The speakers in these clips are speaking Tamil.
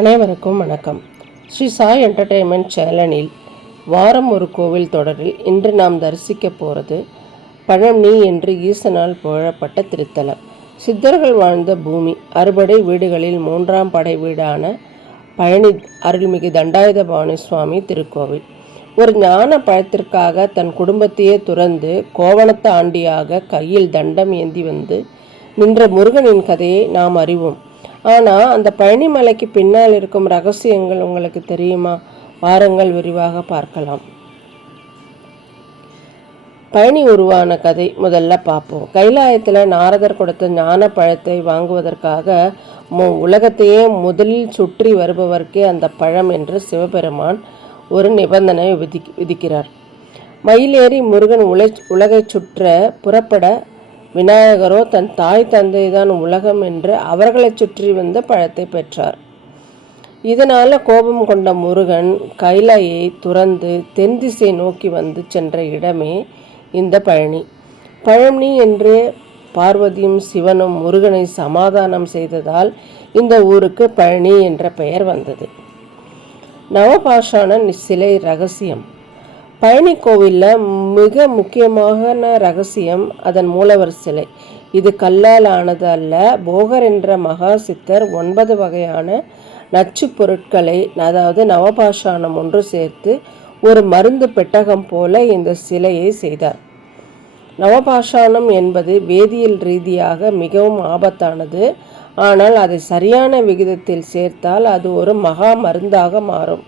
அனைவருக்கும் வணக்கம். ஸ்ரீ சாய் என்டர்டெயின்மெண்ட் சேனலில் வாரம் ஒரு கோவில் தொடரில் இன்று நாம் தரிசிக்க போகிறது பழனி என்று ஈசனால் புகழப்பட்ட திருத்தலம். சித்தர்கள் வாழ்ந்த பூமி. அறுபடை வீடுகளில் மூன்றாம் படை வீடான பழனி அருள்மிகு தண்டாயுதபாணி சுவாமி திருக்கோவில். ஒரு ஞான பழத்திற்காக தன் குடும்பத்தையே துறந்து கோவணத்த ஆண்டியாக கையில் தண்டம் ஏந்தி வந்து நின்ற முருகனின் கதையை நாம் அறிவோம். ஆனால் அந்த பழனி மலைக்கு பின்னால் இருக்கும் ரகசியங்கள் உங்களுக்கு தெரியுமா? வாருங்கள் விரிவாக பார்க்கலாம். பழனி உருவான கதை முதல்ல பார்ப்போம். கைலாயத்தில் நாரதர் கொடுத்த ஞான பழத்தை வாங்குவதற்காக உலகத்தையே முதலில் சுற்றி வருபவர்க்கே அந்த பழம் என்று சிவபெருமான் ஒரு நிபந்தனை விதிக்கிறார். மயிலேறி முருகன் உலகை சுற்ற புறப்பட விநாயகரோ தன் தாய் தந்தை தான் உலகம் என்று அவர்களை சுற்றி வந்த பழத்தை பெற்றார். இதனால் கோபம் கொண்ட முருகன் கைலாயை துறந்து தென் திசை நோக்கி வந்து சென்ற இடமே இந்த பழனி. பழனி என்று பார்வதியும் சிவனும் முருகனை சமாதானம் செய்ததால் இந்த ஊருக்கு பழனி என்ற பெயர் வந்தது. நவபாஷான சிலை ரகசியம். பழனி கோவிலில் மிக முக்கியமான ரகசியம் அதன் மூலவர் சிலை. இது கல்லால் ஆனது அல்ல. போகர் என்ற மகா சித்தர் 9 வகையான நச்சு பொருட்களை, அதாவது நவபாஷானம் ஒன்று சேர்த்து ஒரு மருந்து பெட்டகம் போல இந்த சிலையை செய்தார். நவபாஷானம் என்பது வேதியியல் ரீதியாக மிகவும் ஆபத்தானது. ஆனால் அதை சரியான விகிதத்தில் சேர்த்தால் அது ஒரு மகா மருந்தாக மாறும்.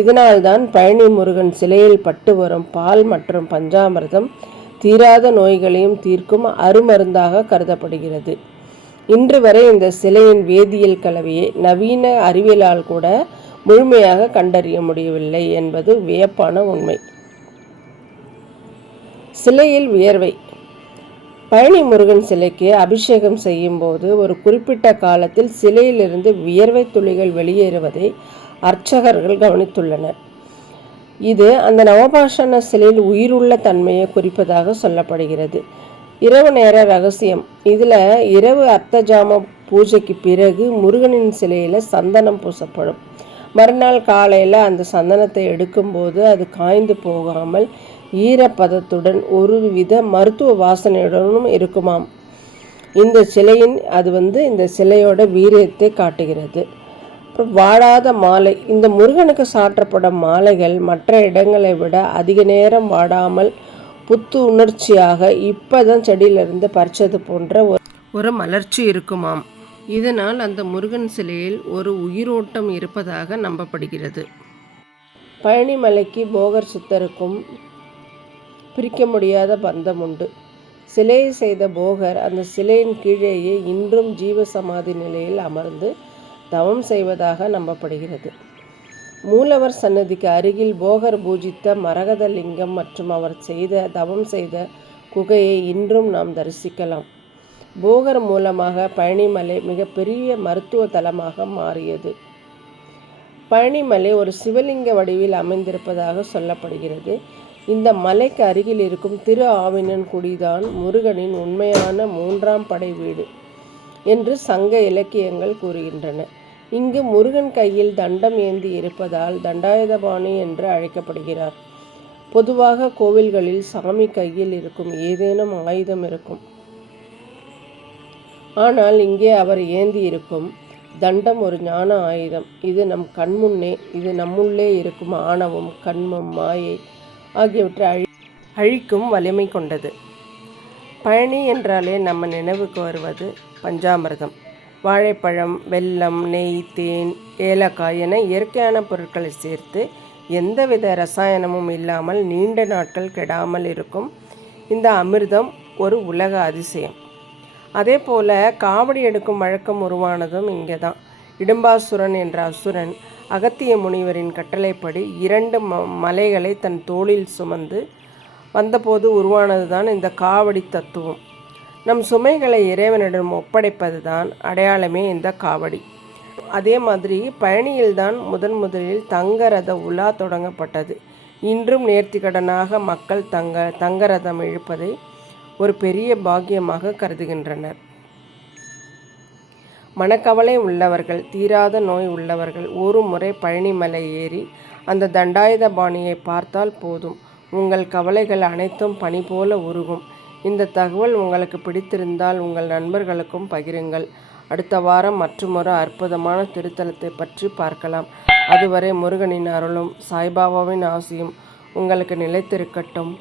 இதனால்தான் பழனி முருகன் சிலையில் பட்டு வரும் பால் மற்றும் பஞ்சாமிர்தம் தீராத நோய்களையும் தீர்க்கும் அருமருந்தாக கருதப்படுகிறது. இன்று வரை இந்த சிலையின் வேதியியல் கலவையை நவீன அறிவியலால் கூட முழுமையாக கண்டறிய முடியவில்லை என்பது வியப்பான உண்மை. சிலையில் வியர்வை. பழனி முருகன் சிலைக்கு அபிஷேகம் செய்யும் போது ஒரு குறிப்பிட்ட காலத்தில் சிலையிலிருந்து வியர்வை துளிகள் வெளியேறுவதை அர்ச்சகர்கள் கவனித்துள்ளனர். இது அந்த நவபாஷான சிலையில் உயிருள்ள தன்மையை குறிப்பதாக சொல்லப்படுகிறது. இரவு நேர ரகசியம். இதில் இரவு அர்த்தஜாம பூஜைக்கு பிறகு முருகனின் சிலையில் சந்தனம் பூசப்படும். மறுநாள் காலையில் அந்த சந்தனத்தை எடுக்கும்போது அது காய்ந்து போகாமல் ஈரப்பதத்துடன் ஒருவித மருத்துவ வாசனையுடனும் இருக்குமாம். இந்த சிலையின் இந்த சிலையோட வீரியத்தை காட்டுகிறது. வாடாத மாலை. இந்த முருகனுக்கு சாற்றப்படும் மாலைகள் மற்ற இடங்களை விட அதிக நேரம் வாடாமல் புத்து உணர்ச்சியாக இப்போதான் செடியிலிருந்து பறிச்சது போன்ற ஒரு மலர்ச்சி இருக்குமாம். இதனால் அந்த முருகன் சிலையில் ஒரு உயிரோட்டம் இருப்பதாக நம்பப்படுகிறது. பழனி மலைக்கு போகர் சித்தருக்கும் பிரிக்க முடியாத பந்தம் உண்டு. சிலையை செய்த போகர் அந்த சிலையின் கீழேயே இன்றும் ஜீவசமாதி நிலையில் அமர்ந்து தவம் செய்வதாக நம்பப்படுகிறது. மூலவர் சன்னதிக்கு அருகில் போகர் பூஜித்த மரகத லிங்கம் மற்றும் அவர் தவம் செய்த குகையை இன்றும் நாம் தரிசிக்கலாம். போகர் மூலமாக பழனிமலை மிகப்பெரிய மருத்துவ தலமாக மாறியது. பழனிமலை ஒரு சிவலிங்க வடிவில் அமைந்திருப்பதாக சொல்லப்படுகிறது. இந்த மலைக்கு அருகில் இருக்கும் திரு ஆவினன்குடிதான் முருகனின் உண்மையான 3ஆம் படை வீடு என்று சங்க இலக்கியங்கள் கூறுகின்றன. இங்கு முருகன் கையில் தண்டம் ஏந்தி இருப்பதால் தண்டாயுதபாணி என்று அழைக்கப்படுகிறார். பொதுவாக கோவில்களில் சாமி கையில் இருக்கும் ஏதேனும் ஆயுதம் இருக்கும். ஆனால் இங்கே அவர் ஏந்தி இருக்கும் தண்டம் ஒரு ஞான ஆயுதம். இது இது நம்முள்ளே இருக்கும் ஆணவம், கண்மம், மாயை ஆகியவற்றை அழிக்கும் வலிமை கொண்டது. பழனி என்றாலே நம்ம நினைவுக்கு வருவது பஞ்சாமிர்தம். வாழைப்பழம், வெல்லம், நெய், தேன், ஏலக்காய் என இயற்கையான பொருட்களை சேர்த்து எந்தவித ரசாயனமும் இல்லாமல் நீண்ட நாட்கள் கெடாமல் இருக்கும் இந்த அமிர்தம் ஒரு உலக அதிசயம். அதே போல் காவடி எடுக்கும் வழக்கம் உருவானதும் இங்கே தான். இடும்பாசுரன் என்ற அசுரன் அகத்திய முனிவரின் கட்டளைப்படி 2 மலைகளை தன் தோளில் சுமந்து வந்தபோது உருவானது தான் இந்த காவடி தத்துவம். நம் சுமைகளை இறைவனிடம் ஒப்படைப்பது தான் அடையாளமே இந்த காவடி. அதே மாதிரி பழனியில்தான் முதலில் தங்க ரத உலா தொடங்கப்பட்டது. இன்றும் நேர்த்திக்கடனாக மக்கள் தங்க ரதம் இழுப்பதை ஒரு பெரிய பாக்கியமாக கருதுகின்றனர். மனக்கவலை உள்ளவர்கள், தீராத நோய் உள்ளவர்கள் ஒரு முறை பழனிமலை ஏறி அந்த தண்டாயுதபாணியை பார்த்தால் போதும், உங்கள் கவலைகள் அனைத்தும் பனி போல உருகும். இந்த தகவல் உங்களுக்கு பிடித்திருந்தால் உங்கள் நண்பர்களுக்கும் பகிருங்கள். அடுத்த வாரம் மற்றுமொரு அற்புதமான திருத்தலத்தை பற்றி பார்க்கலாம். அதுவரை முருகனின் அருளும் சாய்பாபாவின் ஆசியும் உங்களுக்கு நிலைத்திருக்கட்டும்.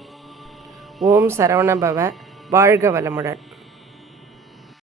ஓம் சரவணபவ. வாழ்க வளமுடன்.